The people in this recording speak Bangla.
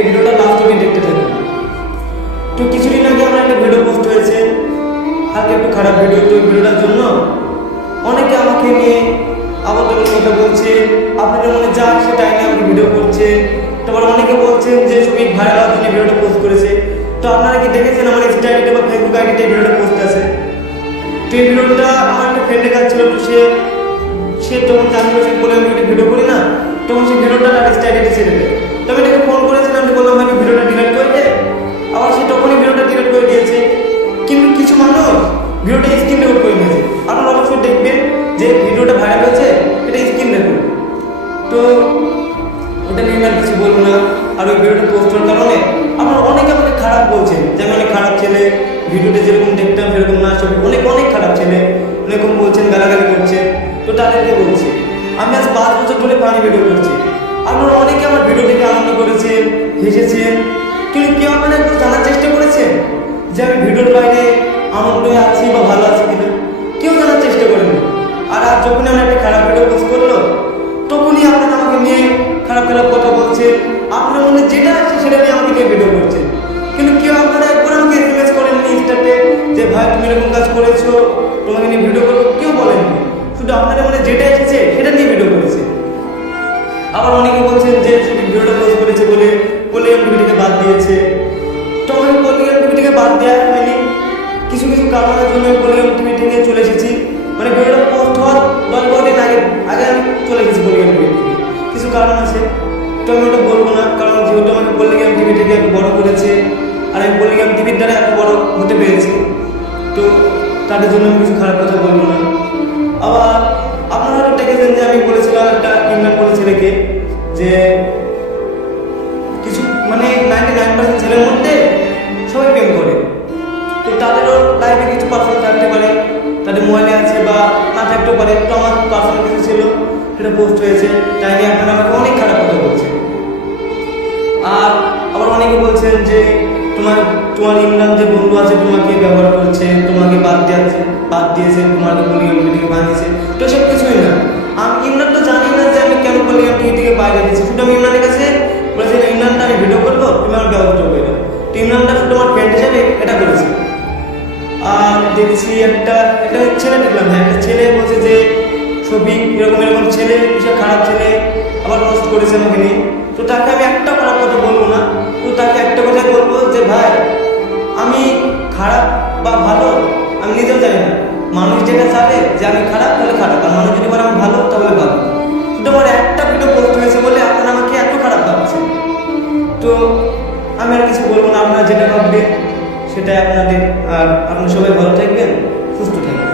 এই ভিডিওটা লাস্ট অবধি দেখতে থাকুন। তো কিছুদিন আগে আমার একটা ভিডিও পোস্ট হয়েছে, হালকা একটু খারাপ ভিডিও। তো ভিডিওটার জন্য অনেকে আমাকে নিয়ে আবদ্ধ কথা বলছে, আপনাদের মনে যা সে টাইমে আমাকে ভিডিও করছে। তারপর অনেকে বলছেন যে ছবি ভাইরাল হওয়ার জন্য ভিডিওটা পোস্ট করেছে। তো আপনারা কি দেখেছেন আমার ইনস্টা আইডিতে বা ফেসবুক আইডিতে ভিডিওটা পোস্ট আছে? তো এই ভিডিওটা আমার একটা ফ্রেন্ডের কাছে ছিল। তো সে তখন জানলো, সে বলে আমি একটা ভিডিও করি না, তখন সেই ভিডিওটা তার ইনস্টা আইডিতে ছেড়ে দেয়। তো আমি তাকে ফোন করেছিলাম, যে বললাম আমাকে ভিডিওটা ডিলিট করে দে। আবার সে তখনই ভিডিওটা ডিলিট করে দিয়েছে। কিন্তু কিছু মানুষ ভিডিওটা স্ক্রিন রেকর্ড করে নিয়েছে। আপনারা অবশ্যই দেখবেন যে ভিডিওটা ভাইরাল হয়েছে, এটা স্ক্রিন রেকর্ড। তো ওটা নিয়ে আমি কিছু বলবো না। আর ওই ভিডিওটা পোস্ট হওয়ার কারণে আপনারা অনেকে আমাকে খারাপ বলছেন, যে আমি অনেক খারাপ ছেলে, ভিডিওটা যেরকম দেখতাম সেরকম না, ছবি অনেক খারাপ ছেলে এরকম বলছেন, গালাগালি করছে। তো তাদেরকে বলছি, আমি আজ 5 বছর ধরে পানি ভিডিও করছি। আপনারা অনেকে আমার ভিডিও দেখে আনন্দ করেছেন, হেসেছেন, কিন্তু কেউ আপনারা একটু জানার চেষ্টা করেছেন যে আমি ভিডিওর বাইরে আনন্দে আছি বা ভালো আছি কিনা? কেউ জানার চেষ্টা করেনি। আর আজ যখন আমি একটা খারাপ ভিডিও পোস্ট করলো, তখনই আপনারা আমাকে নিয়ে খারাপ কথা বলছে। আপনার মনে যেটা আছে সেটা নিয়ে আমাকে নিয়ে ভিডিও করছে। কিন্তু কেউ আপনারা একবার আমাকে এসএমএস করেননি ইনস্টাতে যে ভাই তুমি এরকম কাজ করেছো, তোমাকে নিয়ে ভিডিও করবো, কেউ বলেননি। শুধু আপনাদের মনে যেটা এসেছে সেটা নিয়ে ভিডিও করেছে। আবার অনেকে বলছেন যে শুধু ভিডিওটা পোস্ট করেছে বলে পলিগ্রাম টিভি থেকে বাদ দিয়েছে। তো আমি পলিগ্রাম টিভি থেকে বাদ দেওয়া হয়নি, কিছু কারণের জন্য পলিগ্রাম টিভি থেকে চলে এসেছি। মানে ভিডিওটা পোস্ট হওয়ার 10-12 দিন আগে আমি চলে গেছি পলিগ্রাম টিভি থেকে। কিছু কারণ আছে, তো আমি ওটা বলবো না, কারণ যেহেতু আমাকে পলিগ্রাম টিভি থেকে একটু বড় করেছে, আর আমি পলিগ্রাম টিভির দ্বারা এত বড় হতে পেরেছি। তো তাদের জন্য আমি কিছু খারাপ কথা বলবো না। আবার আপনারা হয়তো দেখেছেন যে আমি বলেছিলাম একটা ইমরান বলে ছেলেকে যে কিছু 99% ছেলের মধ্যে সবাই প্রেম করে। তো তাদেরও লাইফে কিছু পার্সোনাল থাকতে পারে, তাদের মোবাইলে আছে বা না থাকতেও পারে। তো আমার পার্সোনাল কিছু ছিল, সেটা পোস্ট হয়েছে, তাই নিয়ে আপনারা আমাকে অনেক খারাপ কথা বলছেন। আর আবার অনেকে বলছেন যে তোমার ইমরান যে বন্ধু আছে তোমাকে ব্যবহার করছে, তোমাকে বাদ দিয়েছে, তোমাকে পলিগ্রাম টিভি থেকে বানিয়েছে। তো সব কিছুই না। আমি ইমরান তো জানি না যে আমি কেন পলিগ্রাম টিভি থেকে বাইরে দিয়েছি। শুধু আমি ইমরানের কাছে বলেছিলাম ইমরানটা আমি ভিডিও করবো, তুমি আমার ব্যবস্থা করে দাও। তো ইমরানটা শুধু আমার ফ্রেন্ড হিসাবে এটা করেছে। আর দেখছি একটা ছেলে দেখলাম, হ্যাঁ একটা ছেলে বলছে যে শফিক এরকম ছেলে, বিশাল খারাপ ছেলে, আবার রোস্ট করেছে আমাকে নিয়ে। তো তাকে আমি একটা খারাপ কথা বলবো না, তো তাকে একটা কথাই বলবো যে ভাই আমি খারাপ বা ভালো আমি নিজেও জানি না। মানুষ যেটা চাবে যে আমি খারাপ তাহলে খারাপ, আর মানুষ যদি বলে আমি ভালো তাহলে ভালো। শুধু আমার একটা ভিডিও পোস্ট হয়েছে বলে আপনারা আমাকে এত খারাপ ভাবছেন। তো আমি আর কিছু বলবো না, আপনারা যেটা ভাববেন সেটাই আপনাদের। আর আপনারা সবাই ভালো থাকবেন, সুস্থ থাকবেন।